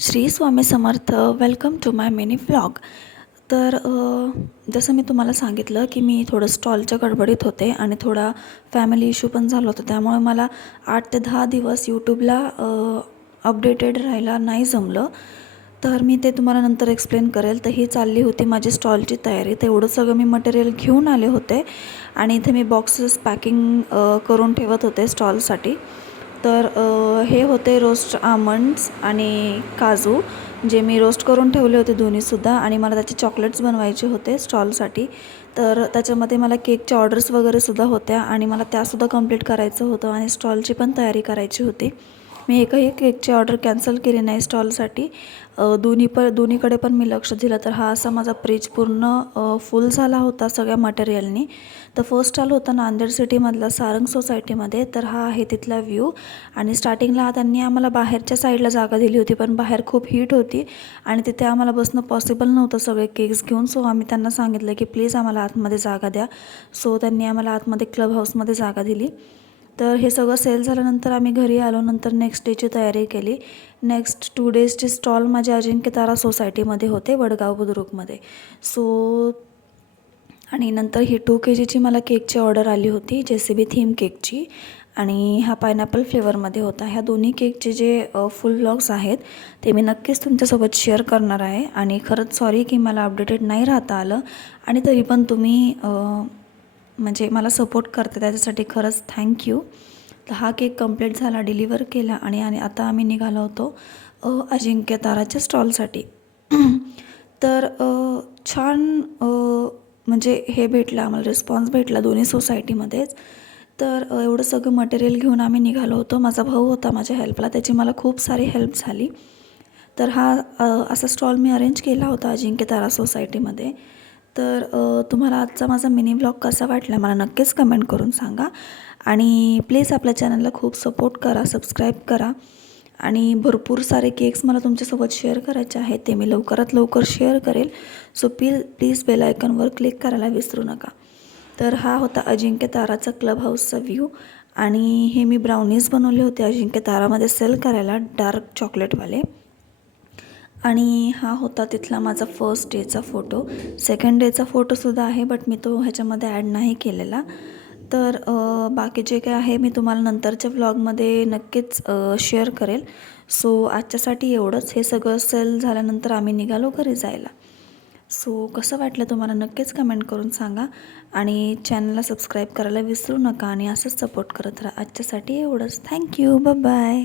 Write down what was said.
Shri Swami Samarth. Welcome to my mini vlog. तर जसं मी तुम्हाला सांगितलं की मी थोडं स्टॉलच्या गडबडीत होते आणि थोडा फॅमिली इश्यू पण झाला होता, त्यामुळे मला 8 ते 10 दिवस यूट्यूबला अपडेटेड राहायला नाही जमलं. तर मी ते तुम्हाला नंतर एक्सप्लेन करेल. तर ही चालली होती माझी स्टॉलची तयारी. तेवढं सगळं मी मटेरियल घेऊन आले होते आणि इथे मी बॉक्सेस पॅकिंग करून ठेवत होते स्टॉलसाठी. तर हे होते रोस्ट आमंड्स आणि काजू, जे मी रोस्ट करून ठेवले होते दोन्हीसुद्धा, आणि मला त्याचे चॉकलेट्स बनवायचे होते स्टॉलसाठी. तर त्याच्यामध्ये मला केकच्या ऑर्डर्स वगैरेसुद्धा होत्या आणि मला त्यासुद्धा कंप्लीट करायचं होतं आणि स्टॉलची पण तयारी करायची होती. मी एकही केकची ऑर्डर कॅन्सल केली नाही स्टॉलसाठी. दोन्हीकडे पण मी लक्ष दिलं. तर हा असा माझा फ्रीज पूर्ण फुल झाला होता सगळ्या मटेरियलनी. तर फर्स्ट स्टॉल होता नांदेड सिटीमधला सारंग सोसायटीमध्ये. तर हा आहे तिथला व्ह्यू. आणि स्टार्टिंगला त्यांनी आम्हाला बाहेरच्या साईडला जागा दिली होती, पण बाहेर खूप हीट होती आणि तिथे आम्हाला बसणं पॉसिबल नव्हतं सगळे केक्स घेऊन. सो आम्ही त्यांना सांगितलं की प्लीज आम्हाला आतमध्ये जागा द्या. सो त्यांनी आम्हाला आतमध्ये क्लब हाऊसमध्ये जागा दिली. तर हे सगळं सेल झाल्यानंतर आम्ही घरी आलो. नंतर नेक्स्ट डेची तयारी केली. नेक्स्ट 2 डेजचे स्टॉल माझ्या अजिंक्य तारा सोसायटीमध्ये होते, वडगाव बुद्रुकमध्ये. सो आणि नंतर ही 2 KGची मला केकची ऑर्डर आली होती, JCB थीम केकची, आणि हा पायनॅपल फ्लेवरमध्ये होता. ह्या दोन्ही केकचे जे फुल व्लॉग्स आहेत ते मी नक्कीच तुमच्यासोबत शेअर करणार आहे. आणि खरंच सॉरी की मला अपडेटेड नाही राहता आलं, आणि तरी पण तुम्ही म्हणजे मला सपोर्ट करते त्याच्यासाठी खरंच थँक्यू. तर हा केक कंप्लीट झाला, डिलिव्हर केला, आणि आता आम्ही निघालो होतो अजिंक्य ताराच्या स्टॉलसाठी. तर छान म्हणजे हे भेटलं आम्हाला, रिस्पॉन्स भेटला दोन्ही सोसायटीमध्येच. तर एवढं सगळं मटेरियल घेऊन आम्ही निघालो होतो. माझा भाऊ होता माझ्या हेल्पला, त्याची मला खूप सारी हेल्प झाली. तर हा असा स्टॉल मी अरेंज केला होता अजिंक्य तारा सोसायटीमध्ये. तर तुम्हाला आजचा माझा मिनी व्लॉग कसा वाटला मला नक्कीच कमेंट करून सांगा. आणि प्लीज आपल्या चॅनलला खूप सपोर्ट करा, सबस्क्राईब करा. आणि भरपूर सारे केक्स मला तुमच्यासोबत शेअर करायचे आहेत, ते मी लवकरात लवकर शेअर करेल. सो प्लीज बेल आयकॉनवर क्लिक करायला विसरू नका. तर हा होता अजिंक्य ताराचा क्लब हाऊसचा व्ह्यू. आणि हे मी ब्राउनीज बनवले होते अजिंक्य तारामध्ये सेल करायला, डार्क चॉकलेटवाले. आणि हा होता तिथला माझा फर्स्ट डेचा फोटो. सेकंड डेचा फोटोसुद्धा आहे, बट मी तो ह्याच्यामध्ये ॲड नाही केलेला. तर बाकी जे काय आहे मी तुम्हाला नंतरच्या व्लॉगमध्ये नक्कीच शेअर करेल. सो आजच्यासाठी एवढंच. हे सगळं सेल झाल्यानंतर आम्ही निघालो घरी जायला. सो कसं वाटलं तुम्हाला नक्कीच कमेंट करून सांगा. आणि चॅनलला सबस्क्राईब करायला विसरू नका आणि असंच सपोर्ट करत राहा. आजच्यासाठी एवढंच. थँक्यू. बाय.